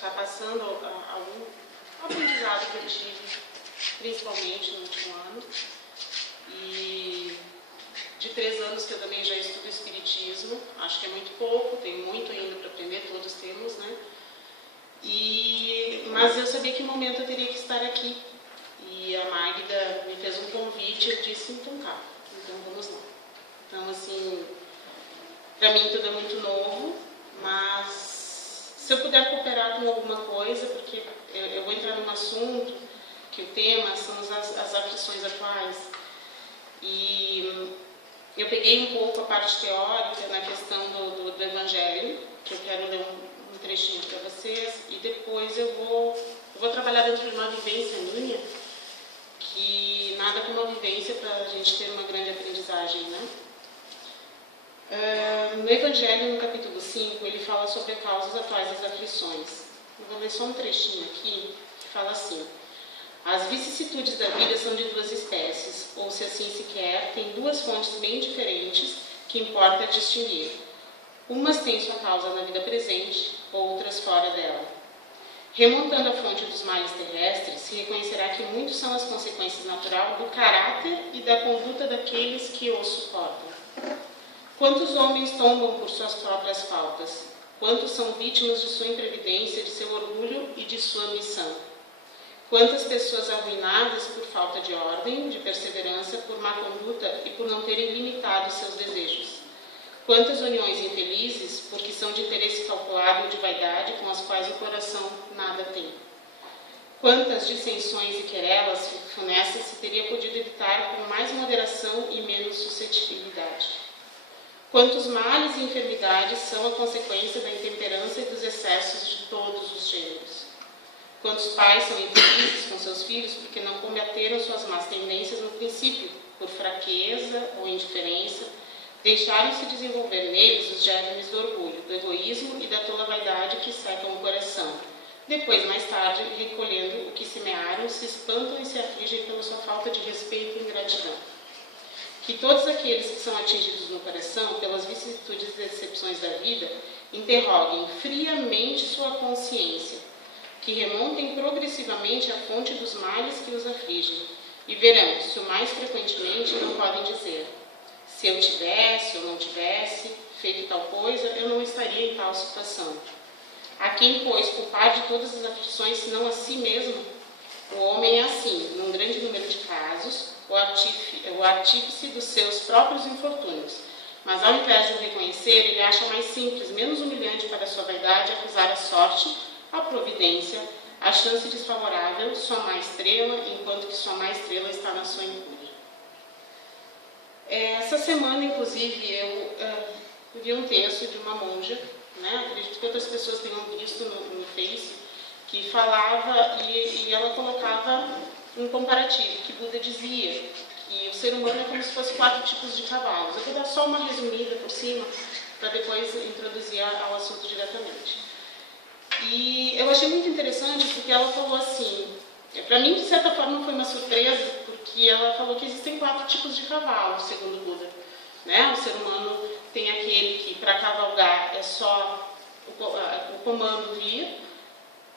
está passando algum aprendizado que eu tive, principalmente no último ano. E de 3 anos que eu também já estudo Espiritismo, acho que é muito pouco, tem muito ainda para aprender, todos temos, né? Mas eu sabia que momento eu teria que estar aqui. E a Magda me fez um convite, eu disse, então tá, então vamos lá. Então, assim, para mim tudo é muito novo, mas se eu puder cooperar com alguma coisa, porque eu vou entrar num assunto que o tema são as aflições atuais. E eu peguei um pouco a parte teórica na questão do Evangelho, que eu quero ler um trechinho para vocês, e depois eu vou trabalhar dentro de uma vivência minha, que nada como uma vivência para a gente ter uma grande aprendizagem, né? No Evangelho, no capítulo 5, ele fala sobre as causas atuais das aflições. Eu vou ler só um trechinho aqui, que fala assim: as vicissitudes da vida são de 2 espécies, ou se assim se quer, tem 2 fontes bem diferentes que importa distinguir. Umas têm sua causa na vida presente, outras fora dela. Remontando a fonte dos males terrestres, se reconhecerá que muitos são as consequências naturais do caráter e da conduta daqueles que os suportam. Quantos homens tombam por suas próprias faltas? Quantos são vítimas de sua imprevidência, de seu orgulho e de sua ambição? Quantas pessoas arruinadas por falta de ordem, de perseverança, por má conduta e por não terem limitado seus desejos? Quantas uniões infelizes, porque são de interesse calculado ou de vaidade, com as quais o coração nada tem? Quantas dissensões e querelas funestas se teria podido evitar com mais moderação e menos suscetibilidade? Quantos males e enfermidades são a consequência da intemperança e dos excessos de todos os gêneros? Quantos pais são infelizes com seus filhos porque não combateram suas más tendências no princípio, por fraqueza ou indiferença, deixaram-se desenvolver neles os germes do orgulho, do egoísmo e da tola vaidade que secam o coração. Depois, mais tarde, recolhendo o que semearam, se espantam e se afligem pela sua falta de respeito e ingratidão. Que todos aqueles que são atingidos no coração pelas vicissitudes e decepções da vida interroguem friamente sua consciência, que remontem progressivamente a fonte dos males que os afligem, e verão se o mais frequentemente não podem dizer: se eu tivesse ou não tivesse feito tal coisa, eu não estaria em tal situação. A quem, pois, culpar de todas as aflições, senão a si mesmo? O homem é assim, num grande número de casos, o artífice dos seus próprios infortúnios. Mas, ao invés de o reconhecer, ele acha mais simples, menos humilhante para a sua vaidade, acusar a sorte, a providência, a chance desfavorável, sua má estrela, enquanto que sua má estrela está na sua incúria. Essa semana, inclusive, eu vi um texto de uma monja, né? Acredito que outras pessoas tenham visto no Face, que falava e ela colocava um comparativo, que Buda dizia que o ser humano é como se fosse 4 tipos de cavalos. Eu vou dar só uma resumida por cima, para depois introduzir ao assunto diretamente. E eu achei muito interessante porque ela falou assim, para mim de certa forma foi uma surpresa, porque ela falou que existem 4 tipos de cavalos, segundo Buda, né? O ser humano tem aquele que para cavalgar é só o comando vir,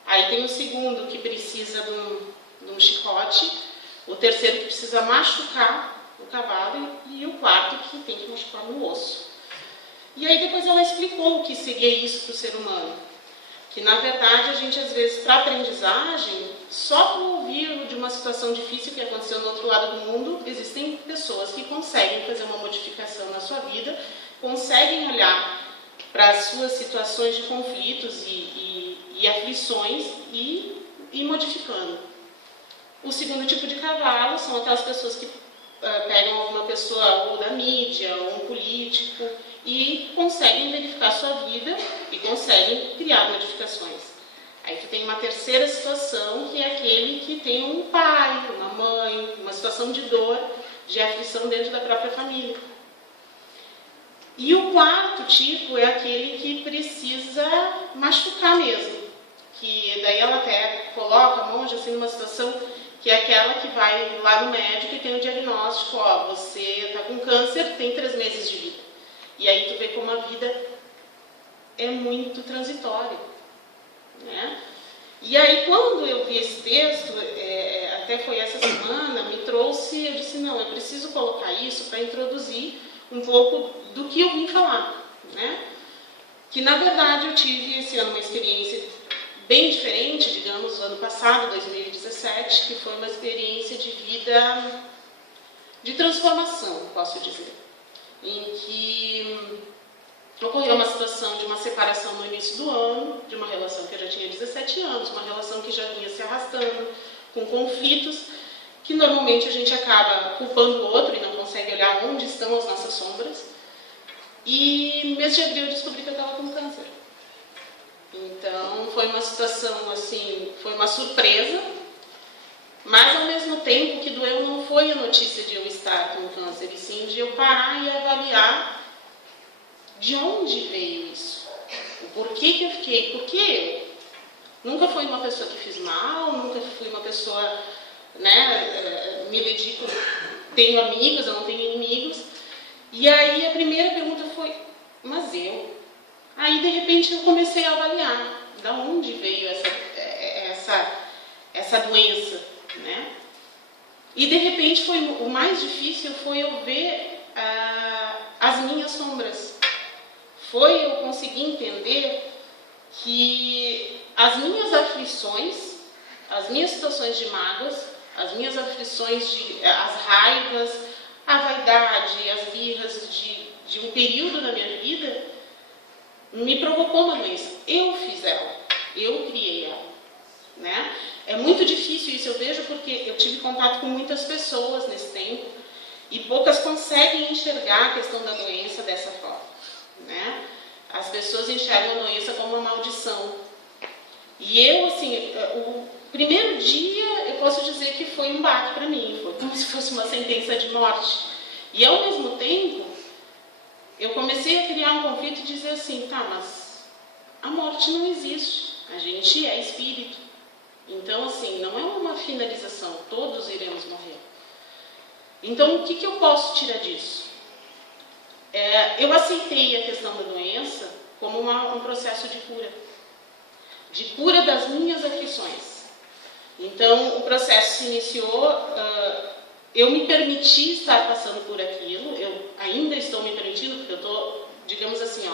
aí tem o segundo que precisa de um chicote, o terceiro que precisa machucar o cavalo e o quarto que tem que machucar no osso. E aí depois ela explicou o que seria isso para o ser humano. Que, na verdade, a gente, às vezes, para aprendizagem, só por ouvir de uma situação difícil que aconteceu no outro lado do mundo, existem pessoas que conseguem fazer uma modificação na sua vida, conseguem olhar para as suas situações de conflitos e aflições e ir modificando. O segundo tipo de cavalo são aquelas pessoas que pegam alguma pessoa ou da mídia, ou um político, e conseguem verificar sua vida e conseguem criar modificações. Aí tu tem uma terceira situação, que é aquele que tem um pai, uma mãe, uma situação de dor, de aflição dentro da própria família. E o quarto tipo é aquele que precisa machucar mesmo, que daí ela até coloca a monja assim numa situação que é aquela que vai lá no médico e tem o diagnóstico, ó, você está com câncer, tem 3 meses de vida. E aí tu vê como a vida é muito transitória, né? E aí, quando eu vi esse texto, até foi essa semana, me trouxe, eu disse, não, eu preciso colocar isso para introduzir um pouco do que eu vim falar, né? Que, na verdade, eu tive esse ano uma experiência bem diferente, digamos, no ano passado, 2017, que foi uma experiência de vida, de transformação, posso dizer, em que ocorreu uma situação de uma separação no início do ano, de uma relação que eu já tinha 17 anos, uma relação que já vinha se arrastando, com conflitos, que normalmente a gente acaba culpando o outro e não consegue olhar onde estão as nossas sombras. E no mês de abril eu descobri que eu estava com câncer. Então foi uma situação assim, foi uma surpresa, mas ao mesmo tempo o que doeu não foi a notícia de eu estar com câncer, e sim de eu parar e avaliar de onde veio isso? O porquê que eu fiquei? Porque eu nunca fui uma pessoa que fiz mal, nunca fui uma pessoa, né, me dedico, tenho amigos, eu não tenho inimigos. E aí a primeira pergunta foi, mas eu? Aí de repente eu comecei a avaliar de onde veio essa doença, né? E de repente foi o mais difícil foi eu ver as minhas sombras. Foi eu conseguir entender que as minhas aflições, as minhas situações de mágoas, as minhas aflições, as raivas, a vaidade, as birras de um período na minha vida, me provocou uma doença. Eu fiz ela, eu criei ela, né? É muito difícil isso, eu vejo, porque eu tive contato com muitas pessoas nesse tempo e poucas conseguem enxergar a questão da doença dessa forma, né? As pessoas enxergam a doença como uma maldição. E eu, assim, o primeiro dia, eu posso dizer que foi um baque para mim, foi como se fosse uma sentença de morte. E ao mesmo tempo, eu comecei a criar um conflito e dizer assim, tá, mas a morte não existe, a gente é espírito. Então, assim, não é uma finalização, todos iremos morrer. Então, o que eu posso tirar disso? Eu aceitei a questão da doença como um processo de cura das minhas aflições. Então, o processo se iniciou, eu me permiti estar passando por aquilo, eu ainda estou me permitindo, porque eu estou, digamos assim,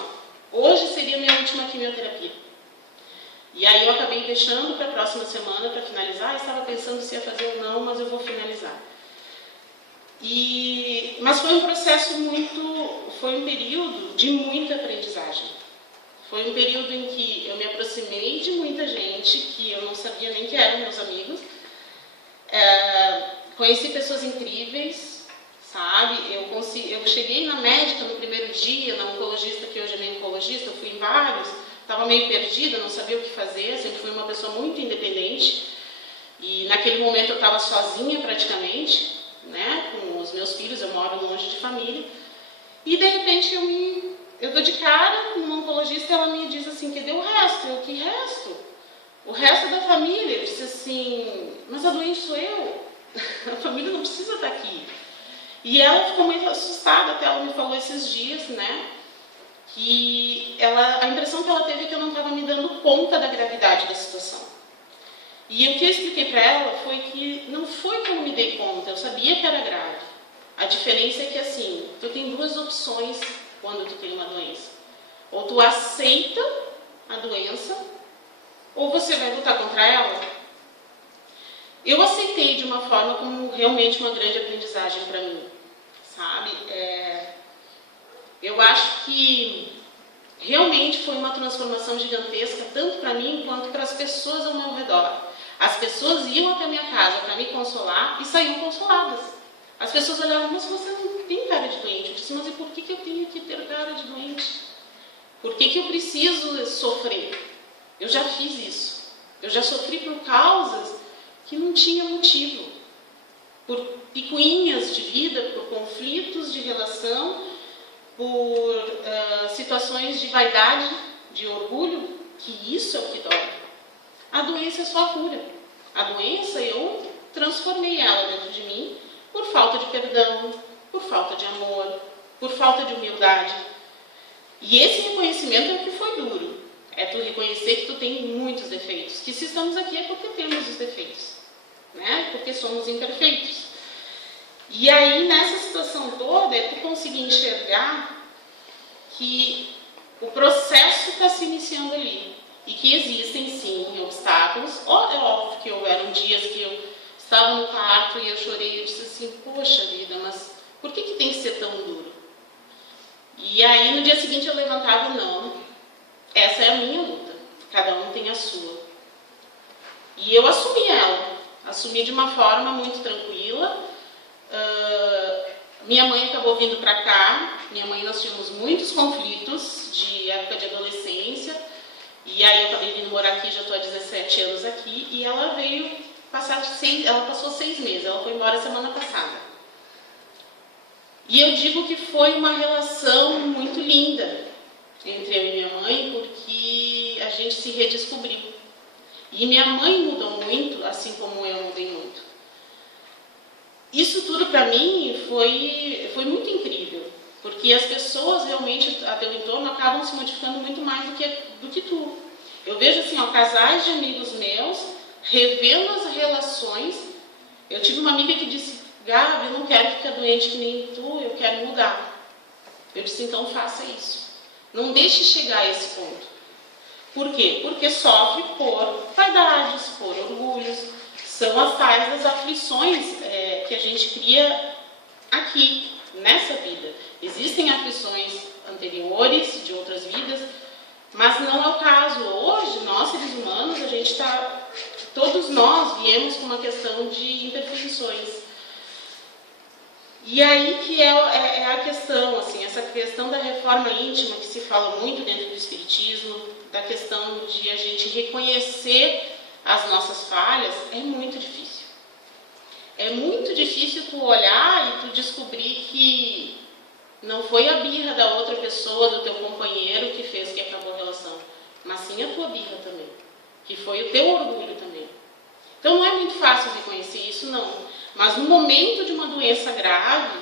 hoje seria minha última quimioterapia. E aí eu acabei deixando para a próxima semana para finalizar, eu estava pensando se ia fazer ou não, mas eu vou finalizar. Mas foi um processo foi um período de muita aprendizagem. Foi um período em que eu me aproximei de muita gente que eu não sabia nem que eram meus amigos. Conheci pessoas incríveis, sabe? Eu cheguei na médica no primeiro dia, na oncologista, que hoje é minha oncologista, eu fui em vários, estava meio perdida, não sabia o que fazer, sempre fui uma pessoa muito independente. E naquele momento eu estava sozinha praticamente, né? Com os meus filhos, eu moro longe de família. E de repente eu dou de cara com uma oncologista, ela me diz assim, cadê o resto? Eu, que resto? O resto da família. Eu disse assim, mas a doente sou eu. A família não precisa estar aqui. E ela ficou muito assustada, até ela me falou esses dias, né? Que a impressão que ela teve é que eu não estava me dando conta da gravidade da situação. E o que eu expliquei para ela foi que não foi que eu não me dei conta, eu sabia que era grave. A diferença é que, assim, tu tem duas opções quando tu tem uma doença. Ou tu aceita a doença, ou você vai lutar contra ela. Eu aceitei de uma forma como realmente uma grande aprendizagem para mim, sabe? Eu acho que realmente foi uma transformação gigantesca, tanto para mim quanto para as pessoas ao meu redor. As pessoas iam até a minha casa para me consolar e saíam consoladas. As pessoas olhavam, mas você não tem cara de doente. Eu disse, mas e por que eu tenho que ter cara de doente? Por que eu preciso sofrer? Eu já fiz isso. Eu já sofri por causas que não tinha motivo. Por picuinhas de vida, por conflitos de relação, por situações de vaidade, de orgulho, que isso é o que dói. A doença é só a cura. A doença, eu transformei ela dentro de mim por falta de perdão, por falta de amor, por falta de humildade. E esse reconhecimento é o que foi duro. É tu reconhecer reconhecer que tu tem muitos defeitos. Que se estamos aqui é porque temos os defeitos, né? Porque somos imperfeitos. E aí, nessa situação toda, é tu conseguir enxergar que o processo está se iniciando ali. E que existem, sim, obstáculos. É óbvio que houveram dias que eu estava no quarto e eu chorei e eu disse assim, poxa vida, mas por que tem que ser tão duro? E aí, no dia seguinte, eu levantava, não, essa é a minha luta. Cada um tem a sua. E eu assumi ela. Assumi de uma forma muito tranquila. Minha mãe acabou vindo para cá. Minha mãe, nós tínhamos muitos conflitos de época de adolescência. E aí eu acabei vindo morar aqui, já estou há 17 anos aqui. E ela veio ela passou 6 meses. Ela foi embora semana passada. E eu digo que foi uma relação muito linda entre eu e minha mãe, porque a gente se redescobriu. E minha mãe mudou muito, assim como eu mudei muito. Isso tudo para mim foi muito incrível, porque as pessoas realmente a teu entorno acabam se modificando muito mais do que tu. Eu vejo assim, casais de amigos meus revendo as relações. Eu tive uma amiga que disse, Gabi, eu não quero ficar doente que nem tu, eu quero mudar. Eu disse, então faça isso. Não deixe chegar a esse ponto. Por quê? Porque sofre por vaidades, por orgulhos. São as tais das aflições que a gente cria aqui, nessa vida. Existem aflições anteriores, de outras vidas, mas não é o caso. Hoje, nós, seres humanos, todos nós viemos com uma questão de imperfeições. E aí que é a questão, assim, essa questão da reforma íntima que se fala muito dentro do Espiritismo, da questão de a gente reconhecer as nossas falhas, é muito difícil. É muito difícil tu olhar e tu descobrir que não foi a birra da outra pessoa, do teu companheiro, que fez que acabou a relação, mas sim a tua birra também, que foi o teu orgulho também. Então não é muito fácil reconhecer isso, não. Mas no momento de uma doença grave,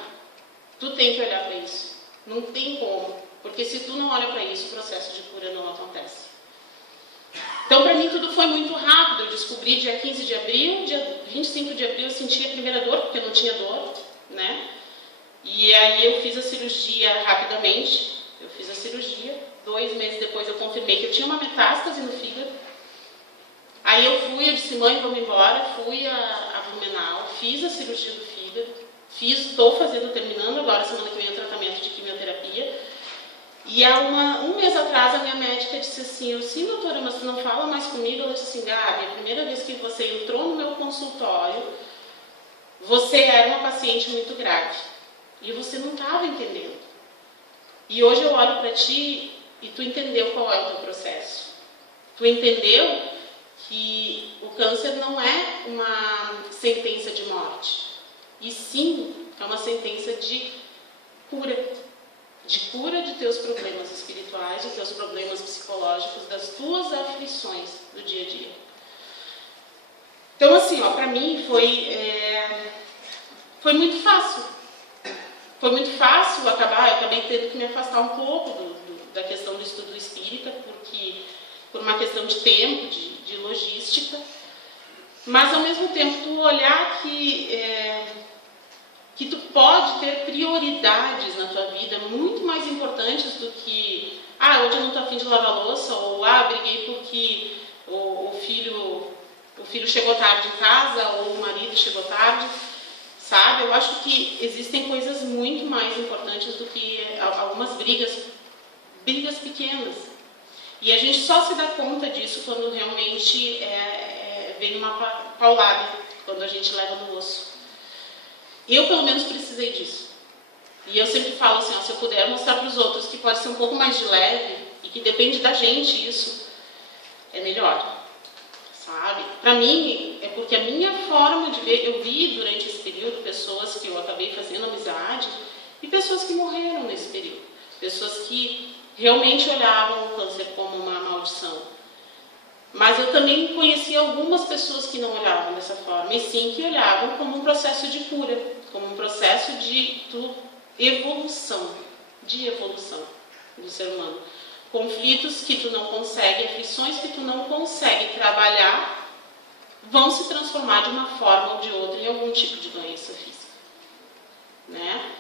tu tem que olhar para isso. Não tem como. Porque se tu não olha para isso, o processo de cura não acontece. Então, para mim, tudo foi muito rápido. Eu descobri dia 15 de abril, dia 25 de abril eu senti a primeira dor, porque eu não tinha dor, né? E aí eu fiz a cirurgia rapidamente. Eu fiz a cirurgia. 2 meses depois eu confirmei que eu tinha uma metástase no fígado. Aí eu disse, mãe, vamos embora. Fui a Blumenau, fiz a cirurgia do fígado. Estou terminando agora, semana que vem, o tratamento de quimioterapia. E há um mês atrás, a minha médica disse assim, sim, doutora, mas tu não fala mais comigo? Ela disse assim, Gabi, a primeira vez que você entrou no meu consultório, você era uma paciente muito grave. E você não estava entendendo. E hoje eu olho para ti e tu entendeu qual é o teu processo. Tu entendeu que o câncer não é uma sentença de morte. E sim, é uma sentença de cura. De cura de teus problemas espirituais, de teus problemas psicológicos, das tuas aflições do dia a dia. Então, assim, para mim foi muito fácil. Foi muito fácil eu acabei tendo que me afastar um pouco da questão do estudo espírita, por uma questão de tempo, de logística, mas ao mesmo tempo tu olhar que tu pode ter prioridades na tua vida muito mais importantes do que hoje eu não estou a fim de lavar louça, ou briguei porque o filho chegou tarde em casa, ou o marido chegou tarde, sabe? Eu acho que existem coisas muito mais importantes do que algumas brigas pequenas. E a gente só se dá conta disso quando realmente vem uma paulada, quando a gente leva no osso. Eu, pelo menos, precisei disso. E eu sempre falo assim, se eu puder mostrar para os outros que pode ser um pouco mais de leve e que depende da gente isso, é melhor, sabe? Para mim, é porque a minha forma de ver, eu vi durante esse período pessoas que eu acabei fazendo amizade e pessoas que morreram nesse período. Pessoas que realmente olhavam o câncer como uma maldição. Mas eu também conheci algumas pessoas que não olhavam dessa forma, e sim que olhavam como um processo de cura, como um processo de evolução do ser humano. conflitos que tu não consegue, aflições que tu não consegue trabalhar, vão se transformar de uma forma ou de outra em algum tipo de doença física, né?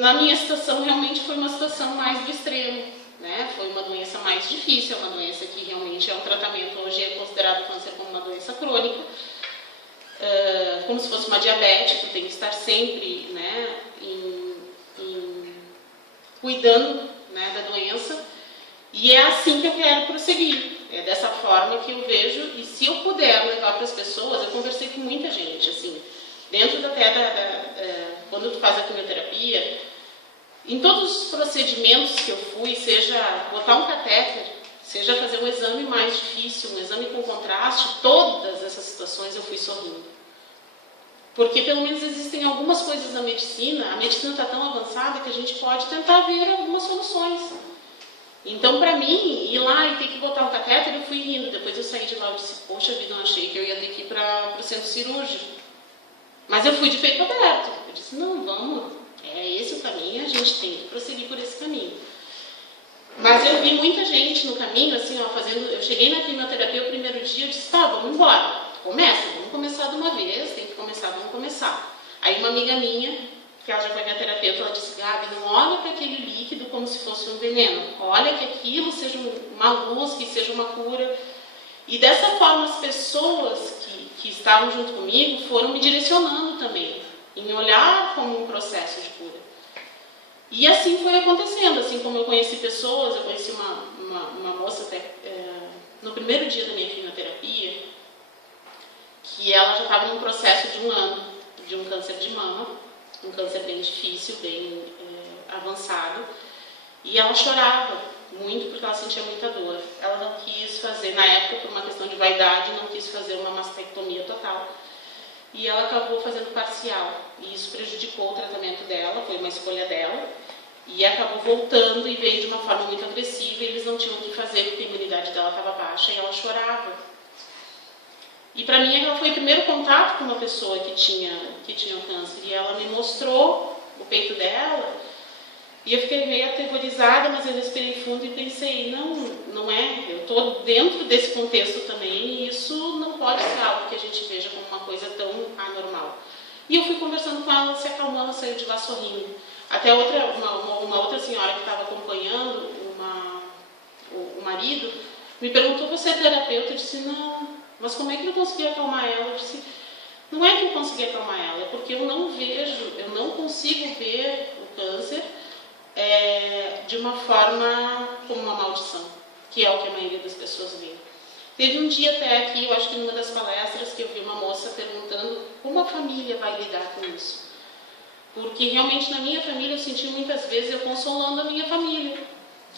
Na minha situação, realmente foi uma situação mais do extremo, né? Foi uma doença mais difícil, uma doença que realmente é um tratamento, hoje é considerado câncer como uma doença crônica, como se fosse uma diabetes, tu tem que estar sempre, né, cuidando, né, da doença, e é assim que eu quero prosseguir, é dessa forma que eu vejo, e se eu puder levar para as pessoas, eu conversei com muita gente, assim, dentro quando tu faz a quimioterapia, em todos os procedimentos que eu fui, seja botar um catéter, seja fazer um exame mais difícil, um exame com contraste, todas essas situações eu fui sorrindo. Porque pelo menos existem algumas coisas na medicina, a medicina está tão avançada que a gente pode tentar ver algumas soluções. Então, para mim, ir lá e ter que botar um catéter, eu fui rindo. Depois eu saí de lá e disse, poxa vida, não achei que eu ia ter que ir para o centro cirúrgico. Mas eu fui de peito aberto. Eu disse, não, vamos, é esse o caminho, a gente tem que prosseguir por esse caminho. Mas eu vi muita gente no caminho, assim, ó, eu cheguei na quimioterapia o primeiro dia, eu disse, tá, vamos embora. Vamos começar de uma vez, tem que começar, vamos começar. Aí uma amiga minha, que ela já foi minha terapeuta, ela disse, Gabi, não olha para aquele líquido como se fosse um veneno. Olha que aquilo seja uma luz, que seja uma cura. E dessa forma as pessoas que estavam junto comigo foram me direcionando também, em olhar como um processo de cura. E assim foi acontecendo, assim como eu conheci pessoas, eu conheci uma moça até, no primeiro dia da minha quimioterapia, que ela já estava num processo de 1 ano, de um câncer de mama, um câncer bem difícil, bem avançado, e ela chorava muito porque ela sentia muita dor. Ela não quis fazer, na época, por uma questão de vaidade, não quis fazer uma mastectomia total, e ela acabou fazendo parcial, e isso prejudicou o tratamento dela, foi uma escolha dela, e acabou voltando e veio de uma forma muito agressiva, e eles não tinham o que fazer porque a imunidade dela estava baixa, e ela chorava. E para mim ela foi o primeiro contato com uma pessoa que tinha o câncer, e ela me mostrou o peito dela, e eu fiquei meio aterrorizada, mas eu respirei fundo e pensei, não é, eu estou dentro desse contexto também, e isso não pode ser algo que a gente veja como uma coisa tão anormal. E eu fui conversando com ela, ela se acalmou, ela saiu de lá sorrindo. Até uma outra senhora que estava acompanhando o marido, me perguntou, você é terapeuta? Eu disse, não. Mas como é que eu consegui acalmar ela? Eu disse, não é que eu consegui acalmar ela, é porque eu não consigo ver o câncer de uma forma como uma maldição, que é o que a maioria das pessoas vê. Teve um dia até aqui, eu acho que numa das palestras, que eu vi uma moça perguntando como a família vai lidar com isso. Porque realmente na minha família eu senti muitas vezes eu consolando a minha família.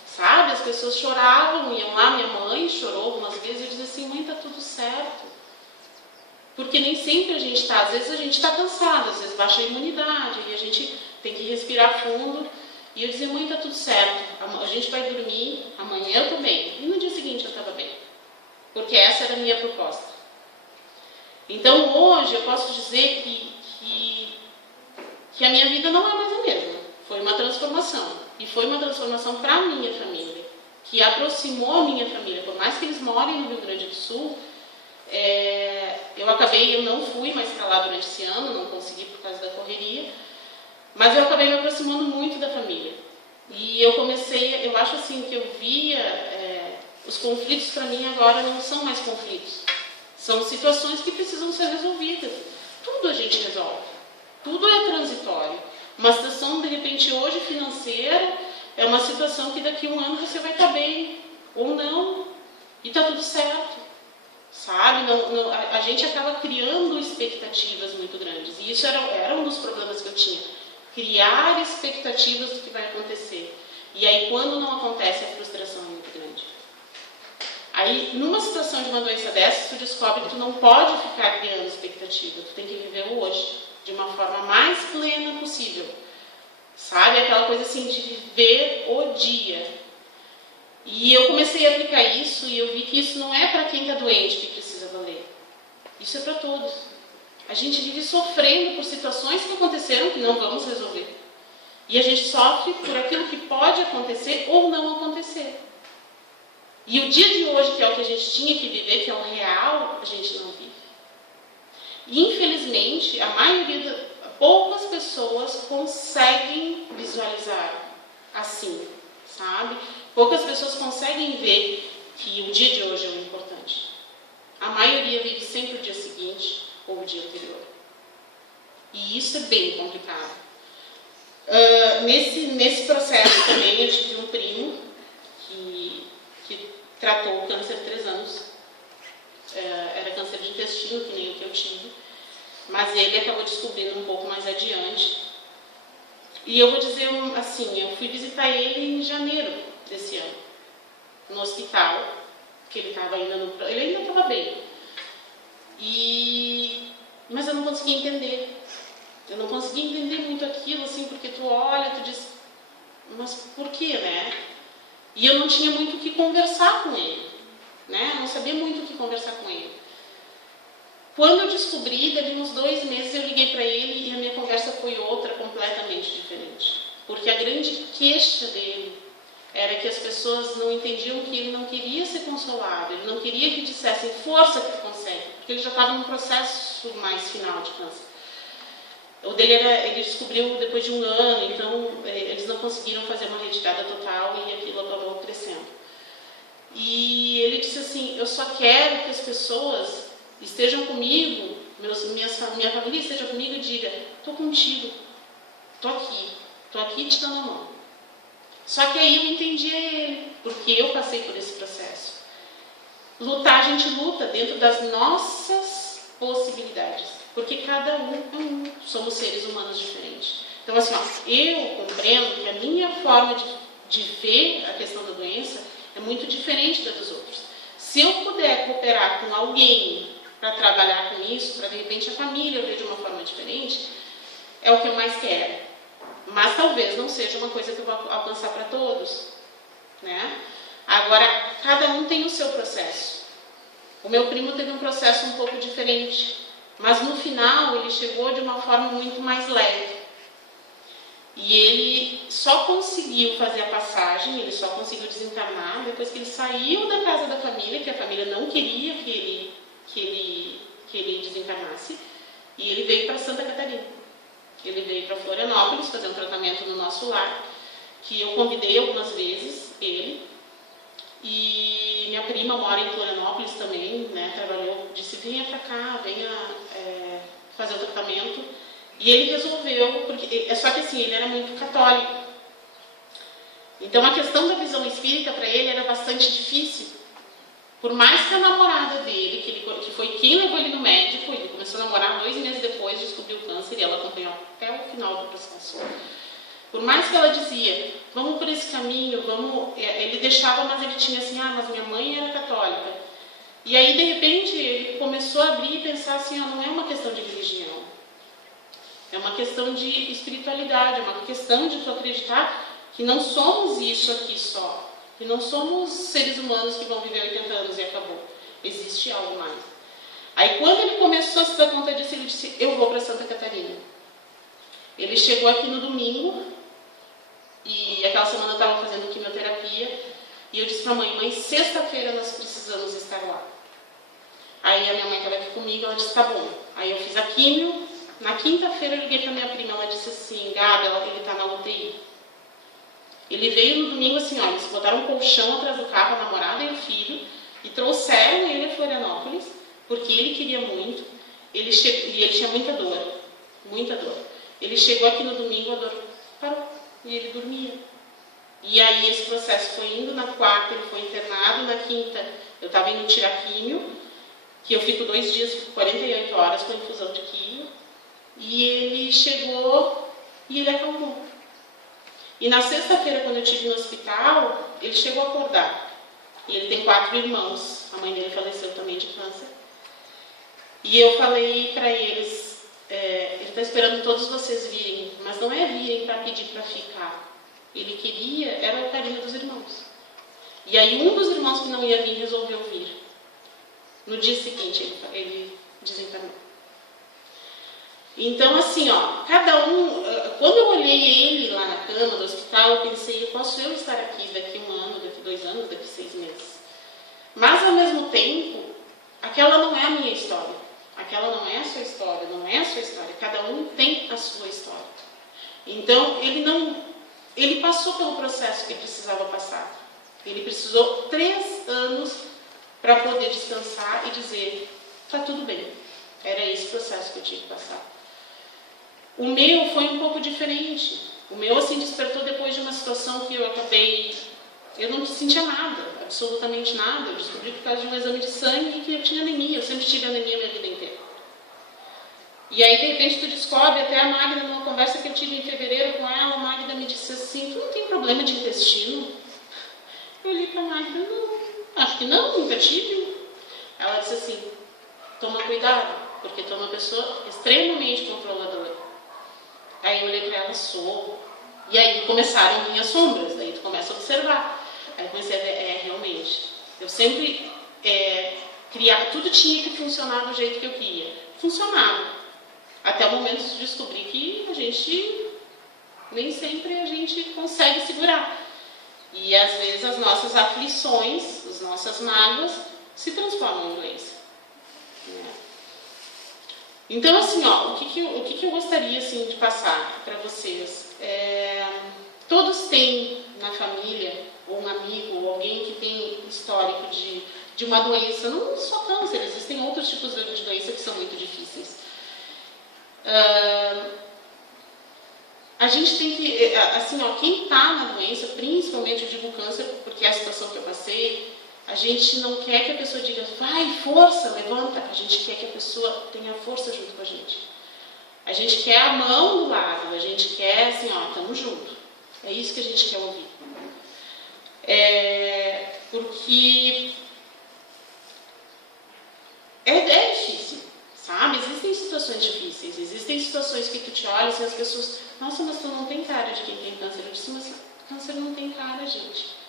Sabe, as pessoas choravam, iam lá, minha mãe chorou algumas vezes, eu dizia assim, mãe, tá tudo certo. Porque nem sempre a gente está, às vezes a gente está cansado, às vezes baixa a imunidade, e a gente tem que respirar fundo. E eu dizia, mãe, tá tudo certo, a gente vai dormir, amanhã eu tô bem. E no dia seguinte eu estava bem, porque essa era a minha proposta. Então hoje eu posso dizer que a minha vida não é mais a mesma, foi uma transformação. E foi uma transformação para a minha família, que aproximou a minha família. Por mais que eles morem no Rio Grande do Sul, eu não fui mais para lá durante esse ano, não consegui por causa da correria, mas eu acabei me aproximando muito da família. E eu acho assim, que eu via, os conflitos para mim agora não são mais conflitos, são situações que precisam ser resolvidas. Tudo a gente resolve, tudo é transitório. Uma situação, de repente, hoje financeira, é uma situação que daqui a 1 ano você vai estar bem, ou não, e está tudo certo, sabe? A gente acaba criando expectativas muito grandes, e isso era um dos problemas que eu tinha, criar expectativas do que vai acontecer. E aí, quando não acontece, a frustração é muito grande. Aí, numa situação de uma doença dessa, tu descobre que tu não pode ficar criando expectativa, tu tem que viver o hoje, de uma forma mais plena possível, sabe? Aquela coisa assim de viver o dia. E eu comecei a aplicar isso e eu vi que isso não é para quem está doente que precisa valer. Isso é para todos. A gente vive sofrendo por situações que aconteceram que não vamos resolver. E a gente sofre por aquilo que pode acontecer ou não acontecer. E o dia de hoje, que é o que a gente tinha que viver, que é o real, a gente não vive. E, infelizmente, poucas pessoas conseguem visualizar assim, sabe? Poucas pessoas conseguem ver que o dia de hoje é o importante. A maioria vive sempre o dia seguinte ou o dia anterior. E isso é bem complicado. Nesse processo também eu tive um primo que tratou o câncer 3 anos. Era câncer de intestino, que nem o que eu tive. Mas ele acabou descobrindo um pouco mais adiante. E eu vou dizer assim, eu fui visitar ele em janeiro desse ano, no hospital, que ele estava ainda estava bem. Mas eu não conseguia entender. Eu não conseguia entender muito aquilo, assim, porque tu olha, tu diz, mas por quê, né? E eu não tinha muito o que conversar com ele, né? Eu não sabia muito o que conversar com ele. Quando eu descobri, dali uns 2 meses, eu liguei para ele e a minha conversa foi outra, completamente diferente. Porque a grande queixa dele era que as pessoas não entendiam que ele não queria ser consolado, ele não queria que dissessem força que tu consegue, porque ele já estava num processo mais final de câncer. O dele ele descobriu depois de 1 ano, então eles não conseguiram fazer uma retirada total e aquilo acabou crescendo. E ele disse assim, eu só quero que as pessoas estejam comigo, minha família esteja comigo e diga, estou contigo, estou aqui te dando a mão. Só que aí eu entendi ele, porque eu passei por esse processo. Lutar, a gente luta dentro das nossas possibilidades, porque cada um é um, somos seres humanos diferentes. Então assim, eu compreendo que a minha forma de ver a questão da doença é muito diferente da dos outros. Se eu puder cooperar com alguém para trabalhar com isso, para de repente a família ver de uma forma diferente, é o que eu mais quero. Mas talvez não seja uma coisa que eu vou alcançar para todos, né? Agora, cada um tem o seu processo. O meu primo teve um processo um pouco diferente, mas no final ele chegou de uma forma muito mais leve. E ele só conseguiu fazer a passagem, ele só conseguiu desencarnar depois que ele saiu da casa da família, que a família não queria que ele desencarnasse, e ele veio para Santa Catarina. Ele veio para Florianópolis fazer um tratamento no nosso lar, que eu convidei algumas vezes ele, e minha prima mora em Florianópolis também, né, trabalhou, disse, venha para cá, venha fazer o tratamento, e ele resolveu, só que assim, ele era muito católico, então a questão da visão espírita para ele era bastante difícil. Por mais que a namorada dele, que foi quem levou ele no médico, ele começou a namorar 2 meses depois, descobriu o câncer e ela acompanhou até o final do processo. Por mais que ela dizia, vamos por esse caminho, ele deixava, mas ele tinha assim, mas minha mãe era católica. E aí, de repente, ele começou a abrir e pensar assim, não é uma questão de religião, é uma questão de espiritualidade, é uma questão de tu acreditar que não somos isso aqui só. E não somos seres humanos que vão viver 80 anos e acabou. Existe algo mais. Aí quando ele começou a se dar conta disso, ele disse, eu vou para Santa Catarina. Ele chegou aqui no domingo, e aquela semana eu estava fazendo quimioterapia, e eu disse para a mãe, sexta-feira nós precisamos estar lá. Aí a minha mãe estava aqui comigo, ela disse, tá bom. Aí eu fiz a quimio, na quinta-feira eu liguei para minha prima, ela disse assim, Gabi, ele está na UTI. Ele veio no domingo assim, eles botaram um colchão atrás do carro, a namorada e o filho, e trouxeram ele a Florianópolis, porque ele queria muito, e ele tinha muita dor, muita dor. Ele chegou aqui no domingo, a dor parou, e ele dormia. E aí esse processo foi indo, na quarta ele foi internado, na quinta eu estava indo tirar químio, que eu fico 2 dias, fico 48 horas com infusão de químio, e ele chegou e ele acalmou. E na sexta-feira, quando eu estive no hospital, ele chegou a acordar. E ele tem 4 irmãos. A mãe dele faleceu também de câncer. E eu falei para eles, ele está esperando todos vocês virem, mas não é virem para pedir para ficar. Ele queria, era o carinho dos irmãos. E aí um dos irmãos que não ia vir resolveu vir. No dia seguinte ele desencarnou. Então, assim, ó, cada um... Quando eu olhei ele lá na cama do hospital, eu pensei, posso eu estar aqui daqui 1 ano, daqui 2 anos, daqui 6 meses. Mas, ao mesmo tempo, aquela não é a minha história. Aquela não é a sua história, não é a sua história. Cada um tem a sua história. Então, ele passou pelo processo que precisava passar. Ele precisou 3 anos para poder descansar e dizer, tá tudo bem. Era esse processo que eu tinha que passar. O meu foi um pouco diferente. O meu, assim, despertou depois de uma situação que eu não sentia nada, absolutamente nada. Eu descobri por causa de um exame de sangue que eu tinha anemia. Eu sempre tive anemia minha vida inteira. E aí, de repente, tu descobre, até a Magda, numa conversa que eu tive em fevereiro com ela, a Magda me disse assim, tu não tem problema de intestino? Eu olhei para a Magda, não, acho que não, nunca tive. Ela disse assim, toma cuidado, porque tu é uma pessoa extremamente controladora. Aí eu olhei para ela, sou. E aí começaram a vir as sombras, daí tu começa a observar. Aí eu comecei a ver, realmente, eu sempre tudo tinha que funcionar do jeito que eu queria. Funcionava. Até o momento de descobrir que nem sempre a gente consegue segurar. E às vezes as nossas aflições, as nossas mágoas, se transformam em doença. Então, assim, ó, o que eu gostaria assim, de passar para vocês? Todos têm na família, ou um amigo, ou alguém que tem histórico de uma doença, não só câncer, existem outros tipos de doença que são muito difíceis. A gente tem que, assim, ó, quem está na doença, principalmente eu digo câncer, porque é a situação que eu passei, a gente não quer que a pessoa diga, vai, força, levanta. A gente quer que a pessoa tenha força junto com a gente. A gente quer a mão do lado, a gente quer, assim, ó, estamos juntos. É isso que a gente quer ouvir. Porque é difícil, sabe? Existem situações difíceis, existem situações que tu te olhas e as pessoas, nossa, mas tu não tem cara de quem tem câncer. Eu disse, mas câncer não tem cara, gente.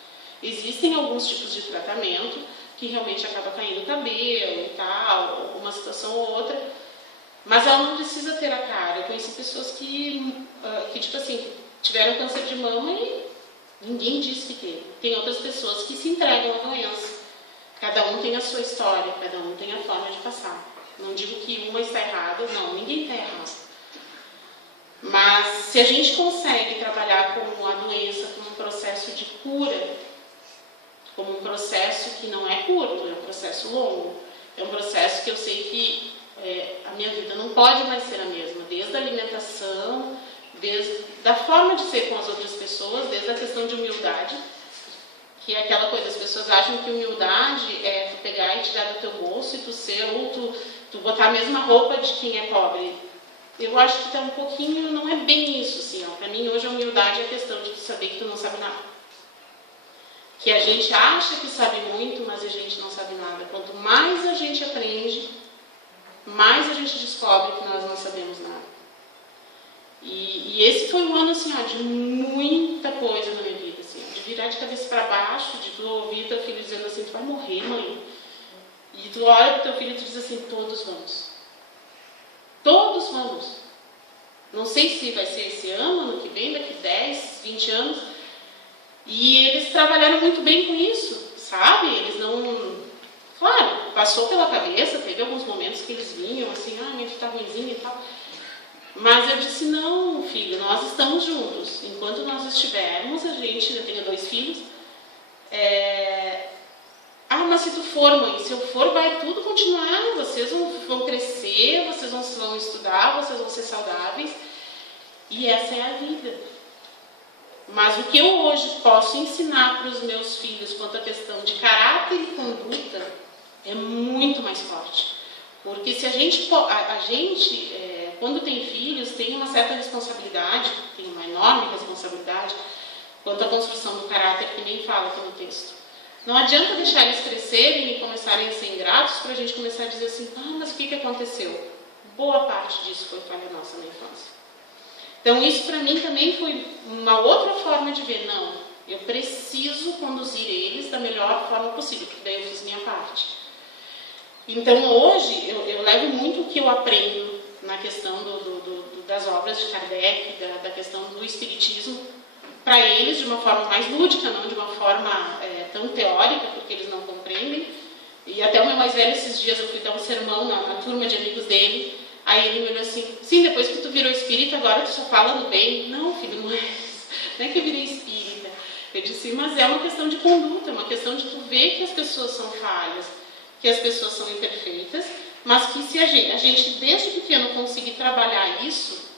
Existem alguns tipos de tratamento que realmente acaba caindo o cabelo e tal, uma situação ou outra, mas ela não precisa ter a cara. Eu conheci pessoas que tipo assim, tiveram câncer de mama e ninguém disse que teve. Tem outras pessoas que se entregam à doença. Cada um tem a sua história, cada um tem a forma de passar. Não digo que uma está errada, não, ninguém está errado. Mas se a gente consegue trabalhar com a doença, como um processo de cura, como um processo que não é curto, é um processo longo, é um processo que eu sei que a minha vida não pode mais ser a mesma, desde a alimentação, desde da forma de ser com as outras pessoas, desde a questão de humildade, que é aquela coisa, as pessoas acham que humildade é tu pegar e tirar do teu bolso e tu ser, ou tu botar a mesma roupa de quem é pobre. Eu acho que tá um pouquinho, não é bem isso, assim, ó. Para mim hoje a humildade é a questão de tu saber que tu não sabe nada. Que a gente acha que sabe muito, mas a gente não sabe nada. Quanto mais a gente aprende, mais a gente descobre que nós não sabemos nada. E esse foi um ano, assim, ó, de muita coisa na minha vida, assim, ó, de virar de cabeça para baixo, de tu ouvir teu filho dizendo assim, tu vai morrer, mãe. E tu olha pro teu filho e tu diz assim, todos vamos. Todos vamos. Não sei se vai ser esse ano que vem, daqui 10, 20 anos. E eles trabalharam muito bem com isso, sabe? Eles não... Claro, passou pela cabeça, teve alguns momentos que eles vinham assim, minha filha tá ruimzinha e tal. Mas eu disse, não, filho, nós estamos juntos. Enquanto nós estivermos, a gente, eu tenho 2 filhos. Mas se tu for, mãe, se eu for, vai tudo continuar. Vocês vão crescer, vocês vão estudar, vocês vão ser saudáveis. E essa é a vida. Mas o que eu hoje posso ensinar para os meus filhos quanto à questão de caráter e conduta é muito mais forte. Porque se a gente quando tem filhos, tem uma certa responsabilidade, tem uma enorme responsabilidade quanto à construção do caráter, que nem fala aqui no texto. Não adianta deixar eles crescerem e começarem a ser ingratos para a gente começar a dizer assim, mas o que aconteceu? Boa parte disso foi falha nossa na infância. Então isso para mim também foi uma outra forma de ver, não, eu preciso conduzir eles da melhor forma possível, porque daí eu fiz minha parte. Então hoje eu levo muito o que eu aprendo na questão das obras de Kardec, da questão do espiritismo, para eles de uma forma mais lúdica, não de uma forma tão teórica, porque eles não compreendem. E até o meu mais velho, esses dias, eu fui dar um sermão na turma de amigos dele, aí ele me olhou assim, sim, depois que tu virou espírita, agora tu só fala no bem. Não, filho, não é que eu virei espírita. Eu disse, mas é uma questão de conduta, é uma questão de tu ver que as pessoas são falhas, que as pessoas são imperfeitas, mas que se a gente desde pequeno conseguir trabalhar isso,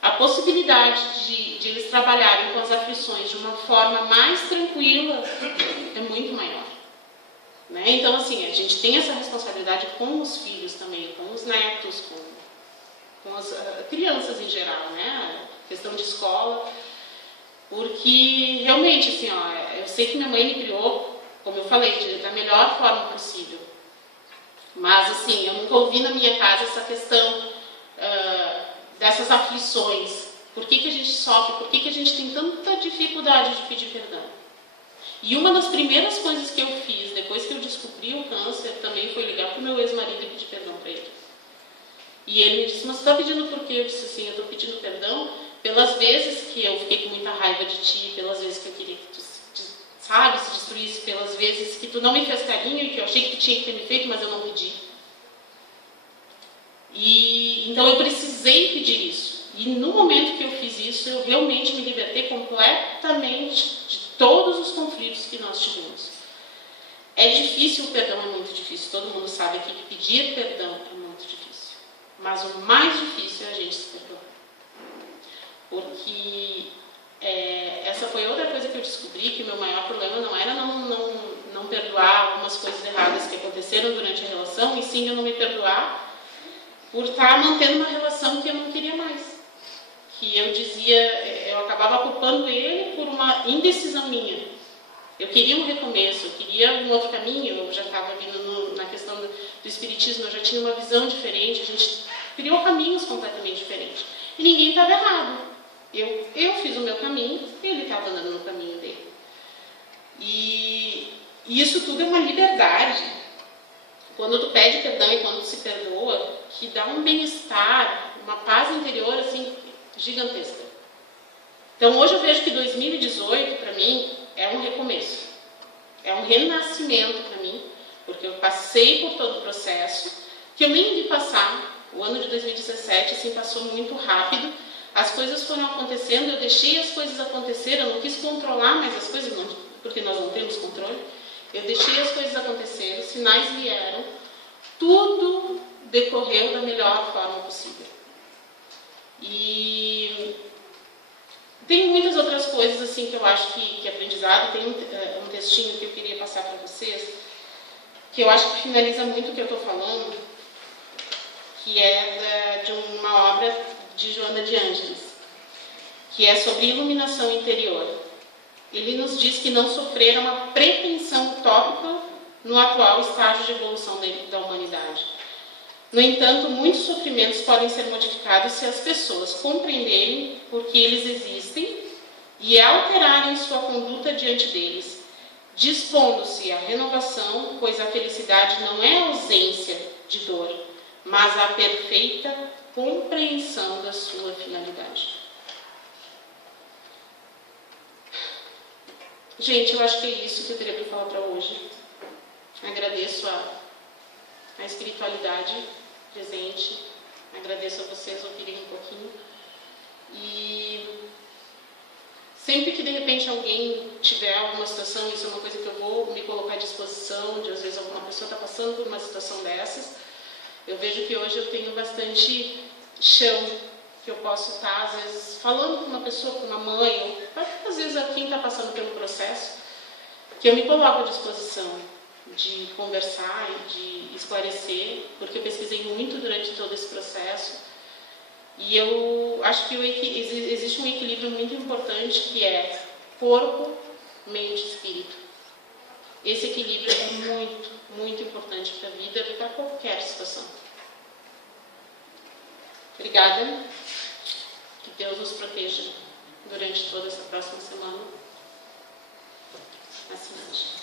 a possibilidade de eles trabalharem com as aflições de uma forma mais tranquila é muito maior. Né? Então, assim, a gente tem essa responsabilidade com os filhos também, com os netos, com as crianças em geral, né? A questão de escola, porque realmente, assim, eu sei que minha mãe me criou, como eu falei, da melhor forma possível. Mas, assim, eu nunca ouvi na minha casa essa questão dessas aflições. Por que a gente sofre? Por que a gente tem tanta dificuldade de pedir perdão? E uma das primeiras coisas que eu fiz, depois que eu descobri o câncer, também foi ligar para o meu ex-marido e pedir perdão para ele. E ele me disse, mas você está pedindo por quê? Eu disse assim, eu estou pedindo perdão pelas vezes que eu fiquei com muita raiva de ti, pelas vezes que eu queria que tu, sabe, se destruísse, pelas vezes que tu não me fez carinho e que eu achei que tu tinha que ter me feito, mas eu não pedi. E então eu precisei pedir isso. E no momento que eu fiz isso, eu realmente me libertei completamente de todos os conflitos que nós tivemos. É difícil, o perdão é muito difícil. Todo mundo sabe aqui que pedir perdão é muito difícil. Mas o mais difícil é a gente se perdoar. Porque essa foi outra coisa que eu descobri, que o meu maior problema não era não perdoar algumas coisas erradas que aconteceram durante a relação, e sim eu não me perdoar por estar mantendo uma relação que eu não queria mais. Que eu dizia, eu acabava culpando ele por uma indecisão minha. Eu queria um recomeço, eu queria um outro caminho, eu já estava vindo na questão do espiritismo, eu já tinha uma visão diferente, a gente criou caminhos completamente diferentes. E ninguém estava errado. Eu fiz o meu caminho e ele estava andando no caminho dele. E isso tudo é uma liberdade. Quando tu pede perdão e quando tu se perdoa, que dá um bem-estar, uma paz interior assim gigantesca. Então hoje eu vejo que 2018 para mim é um recomeço, é um renascimento para mim, porque eu passei por todo o processo que eu nem vi passar. O ano de 2017 assim passou muito rápido, as coisas foram acontecendo, eu deixei as coisas acontecer, eu não quis controlar mais as coisas, porque nós não temos controle. Eu deixei as coisas acontecer, os sinais vieram, tudo decorreu da melhor forma possível. E tem muitas outras coisas assim que eu acho que aprendizado. Tem um textinho que eu queria passar para vocês, que eu acho que finaliza muito o que eu estou falando, que é de uma obra de Joana de Ângeles, que é sobre iluminação interior. Ele nos diz que não sofrer é uma pretensão utópica no atual estágio de evolução da humanidade. No entanto, muitos sofrimentos podem ser modificados se as pessoas compreenderem por que eles existem e alterarem sua conduta diante deles, dispondo-se à renovação, pois a felicidade não é a ausência de dor, mas a perfeita compreensão da sua finalidade. Gente, eu acho que é isso que eu teria para falar para hoje. Agradeço a espiritualidade presente, agradeço a vocês ouvirem um pouquinho. E sempre que de repente alguém tiver alguma situação, isso é uma coisa que eu vou me colocar à disposição, de às vezes alguma pessoa está passando por uma situação dessas. Eu vejo que hoje eu tenho bastante chão, que eu posso estar, às vezes, falando com uma pessoa, com uma mãe, ou às vezes quem está passando pelo processo, que eu me coloco à disposição de conversar e de esclarecer, porque eu pesquisei muito durante todo esse processo, e eu acho que existe um equilíbrio muito importante, que é corpo, mente e espírito. Esse equilíbrio é muito, muito importante para a vida e para qualquer situação. Obrigada. Que Deus nos proteja durante toda essa próxima semana. Assim seja.